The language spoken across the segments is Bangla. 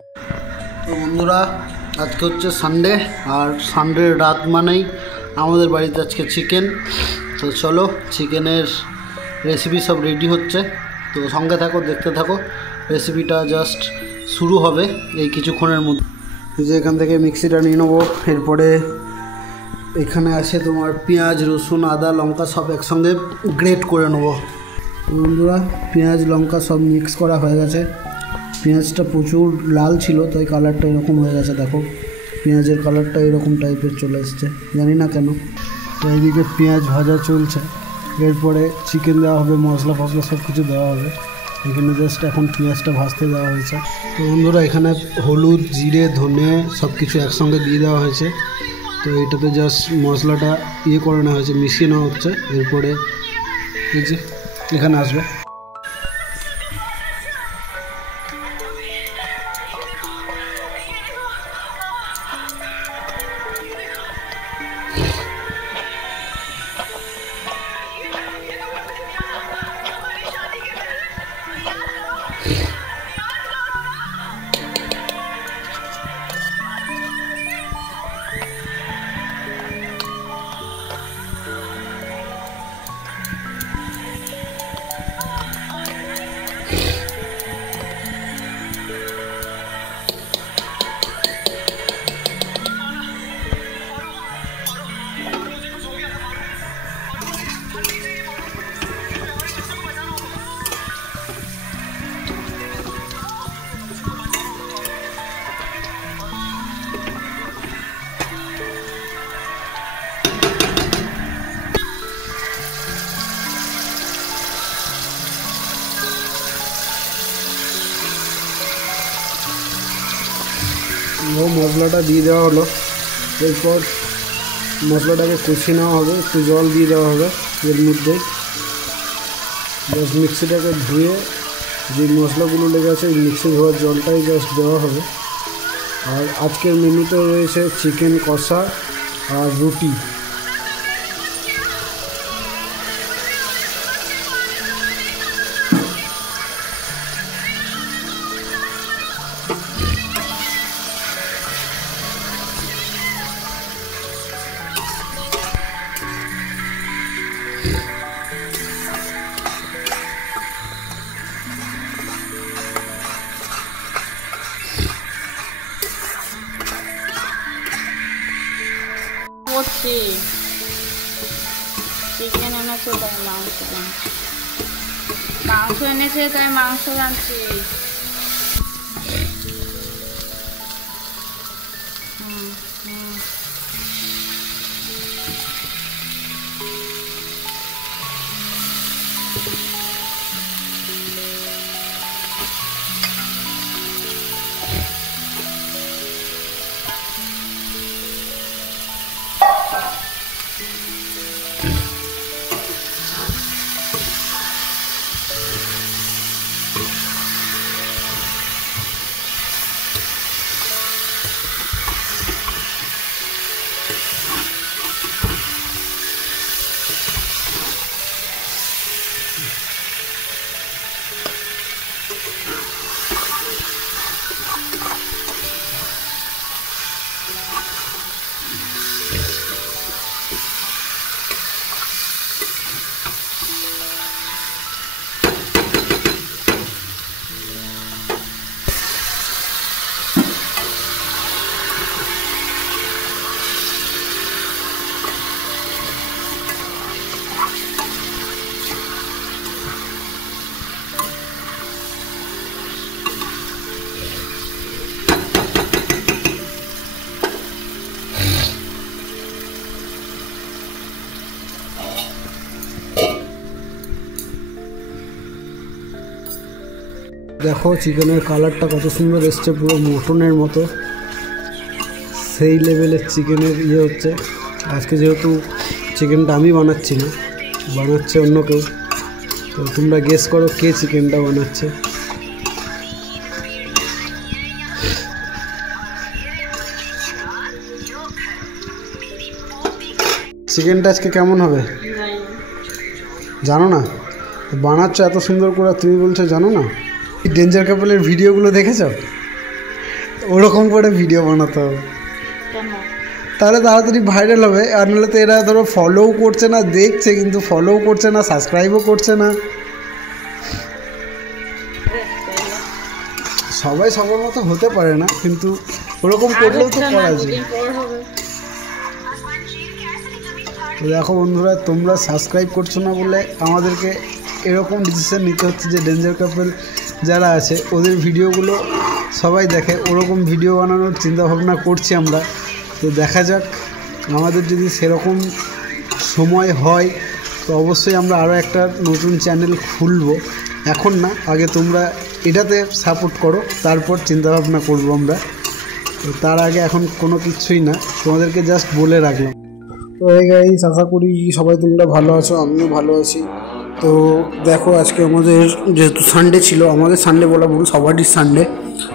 তো বন্ধুরা, আজকে হচ্ছে সানডে, আর সানডের রাত মানেই আমাদের বাড়িতে আজকে চিকেন। তো চলো, চিকেনের রেসিপি সব রেডি হচ্ছে, তো সঙ্গে থাকো, দেখতে থাকো। রেসিপিটা জাস্ট শুরু হবে এই কিছুক্ষণের মধ্যে। যে এখান থেকে মিক্সিটা নিয়ে নেবো, এরপরে এখানে আছে তোমার পেঁয়াজ, রসুন, আদা, লঙ্কা সব একসঙ্গে গ্রেট করে নেবো। বন্ধুরা, পেঁয়াজ লঙ্কা সব মিক্স করা হয়ে গেছে। পেঁয়াজটা প্রচুর লাল ছিল, তাই কালারটা এরকম হয়ে গেছে। দেখো, পেঁয়াজের কালারটা এরকম টাইপের চলে এসছে, জানি না কেন। তো এইদিকে পেঁয়াজ ভাজা চলছে, এরপরে চিকেন দেওয়া হবে, মশলা ফসলা সব কিছু দেওয়া হবে। এখানে জাস্ট এখন পেঁয়াজটা ভাজতে দেওয়া হয়েছে। তো বন্ধুরা, এখানে হলুদ, জিরে, ধনে সব কিছু একসঙ্গে দিয়ে দেওয়া হয়েছে। তো এইটাতে জাস্ট মশলাটা করে নেওয়া হয়েছে, মিশিয়ে নেওয়া হচ্ছে। এরপরে এই যে এখানে আসবে, মশলাটা দিয়ে দেওয়া হলো। এরপর মশলাটাকে কষিয়ে নেওয়া হবে, একটু জল দিয়ে দেওয়া হবে এর মধ্যে। জাস্ট মিক্সিটাকে ধুয়ে যে মশলাগুলো লেগে আছে, এই মিক্সি ধোয়ার জলটাই জাস্ট দেওয়া হবে। আর আজকের মেনুতে রয়েছে চিকেন কষা আর রুটি। চিকেন এনেছে তাই মাংস এনেছে তাই মাংস আনছি। দেখো, চিকেনের কালারটা কত সুন্দর এসছে, পুরো মটনের মতো। সেই লেভেলের চিকেনের হচ্ছে। আজকে যেহেতু চিকেনটা আমি বানাচ্ছি না, বানাচ্ছে অন্য কেউ, তো তোমরা গেস করো কে চিকেনটা বানাচ্ছে। চিকেনটা আজকে কেমন হবে জানো না? বানাচ্ছ এত সুন্দর করে, তুমি বলছো জানো না? ডেঞ্জার কাপলের ভিডিওগুলো দেখেছ? ওরকম করে ভিডিও বানাতে হবে, তাহলে তাড়াতাড়ি ভাইরাল হবে। আর নাহলে তো এরা ধরো ফলোও করছে না, দেখছে কিন্তু ফলোও করছে না, সাবস্ক্রাইবও করছে না। সবাই সবার মতো হতে পারে না, কিন্তু ওরকম করলেও তো করা যায়। দেখো বন্ধুরা, তোমরা সাবস্ক্রাইব করছো না বলে আমাদেরকে এরকম ডিসিশন নিতে হচ্ছে যে ডেঞ্জার কাপল যারা আছে ওদের ভিডিওগুলো সবাই দেখে, ওরকম ভিডিও বানানোর চিন্তাভাবনা করছি আমরা। তো দেখা যাক, আমাদের যদি সেরকম সময় হয় তো অবশ্যই আমরা আরও একটা নতুন চ্যানেল খুলবো। এখন না, আগে তোমরা এটাতে সাপোর্ট করো, তারপর চিন্তাভাবনা করবো আমরা। তো তার আগে এখন কোনো কিছুই না, তোমাদেরকে জাস্ট বলে রাখলাম। তো এই গাইস, আশা করি সবাই তোমরা ভালো আছো, আমিও ভালো আছি। তো দেখো, আজকে আমাদের যেহেতু সানডে ছিল, আমাদের সানডে বলা ভুল, সবারই সানডে।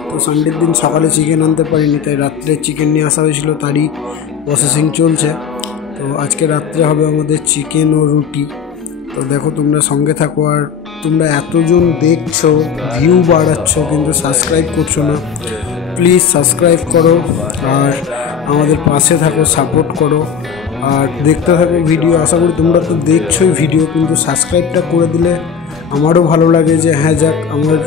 তো সানডের দিন সকালে চিকেন আনতে পারিনি, তাই রাত্রে চিকেন নিয়ে আসা হয়েছিল, তারই প্রসেসিং চলছে। তো আজকে রাত্রে হবে আমাদের চিকেন ও রুটি। তো দেখো, তোমরা সঙ্গে থাকো। আর তোমরা এতজন দেখছো, ভিউ বাড়াচ্ছ, কিন্তু সাবস্ক্রাইব করছো না। প্লিজ সাবস্ক্রাইব করো আর আমাদের পাশে থাকো, সাপোর্ট করো আর দেখতে থাকো ভিডিও। আশা করি তোমরা তো দেখছোই ভিডিও, কিন্তু সাবস্ক্রাইবটা করে দিলে আমারও ভালো লাগে যে হ্যাঁ যাক, আমার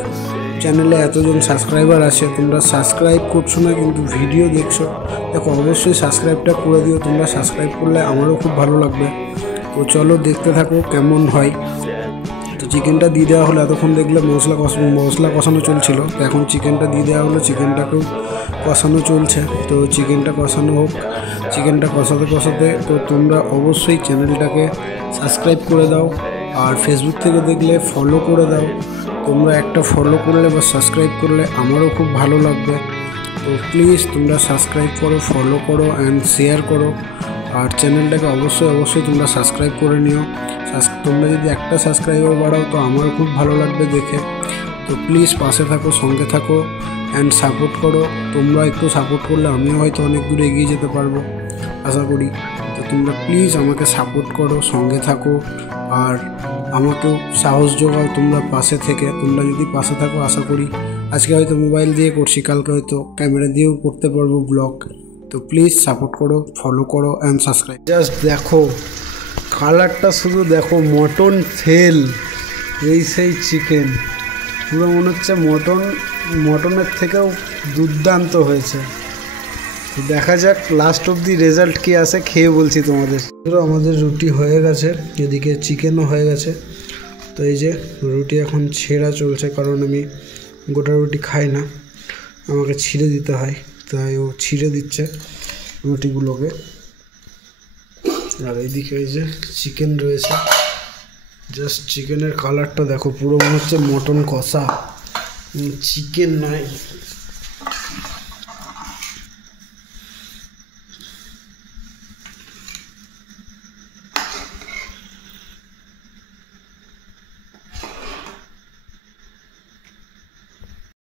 চ্যানেলে এতজন সাবস্ক্রাইবার আছে, তোমরা সাবস্ক্রাইব করছো না কিন্তু ভিডিও দেখছো। দেখো, অবশ্যই সাবস্ক্রাইবটা করে দিও, তোমরা সাবস্ক্রাইব করলে আমারও খুব ভালো লাগবে। তো চলো দেখতে থাকো কেমন হয়। তো চিকেনটা দিয়ে দেওয়া হলো, এতক্ষণ দেখলে মশলা কষানো চলছিল, তো এখন চিকেনটা দিয়ে দেওয়া হলো, চিকেনটাকেও কষানো চলছে। তো চিকেনটা কষানো হোক, চিকেনটা কষাতে কষাতে তো তোমরা অবশ্যই চ্যানেলটাকে সাবস্ক্রাইব করে দাও। আর ফেসবুক থেকে দেখলে ফলো করে দাও। তোমরা একটা ফলো করলে বা সাবস্ক্রাইব করলে আমারও খুব ভালো লাগবে। তো প্লিজ তোমরা সাবস্ক্রাইব করো, ফলো করো অ্যান্ড শেয়ার করো। আর চ্যানেলটাকে অবশ্যই তোমরা সাবস্ক্রাইব করে নিও। তোমরা যদি একটা সাবস্ক্রাইবার বাড়াও তো আমারও খুব ভালো লাগবে দেখে। তো প্লিজ পাশে থাকো, সঙ্গে থাকো অ্যান্ড সাপোর্ট করো। তোমরা একটু সাপোর্ট করলে আমিও হয়তো অনেক দূরে এগিয়ে যেতে পারবো আশা করি। তো তোমরা প্লিজ আমাকে সাপোর্ট করো, সঙ্গে থাকো আর আমাকেও সাহস যোগাও তোমরা পাশে থেকে। তোমরা যদি পাশে থাকো, আশা করি আজকে হয়তো মোবাইল দিয়ে করছি, কালকে হয়তো ক্যামেরা দিয়েও করতে পারবো ব্লগ। তো প্লিজ সাপোর্ট করো, ফলো করো অ্যান্ড সাবস্ক্রাইব। জাস্ট দেখো কালারটা, শুধু দেখো, মটন ফেল, এই সেই চিকেন, পুরো মনে হচ্ছে মটনের থেকেও দুর্দান্ত হয়েছে। তো দেখা যাক লাস্ট অবধি রেজাল্ট কী আসে, খেয়ে বলছি তোমাদের। আমাদের রুটি হয়ে গেছে, এদিকে চিকেনও হয়ে গেছে। তো এই যে রুটি এখন ছেঁড়া চলছে, কারণ আমি গোটা রুটি খাই না, আমাকে ছিঁড়ে দিতে হয়, তাই ও ছিঁড়ে দিচ্ছে রুটিগুলোকে। আর এইদিকে এই যে চিকেন রয়েছে, জাস্ট চিকেনের কালারটা দেখো, পুরো মনে হচ্ছে মটন কষা, চিকেন নাই।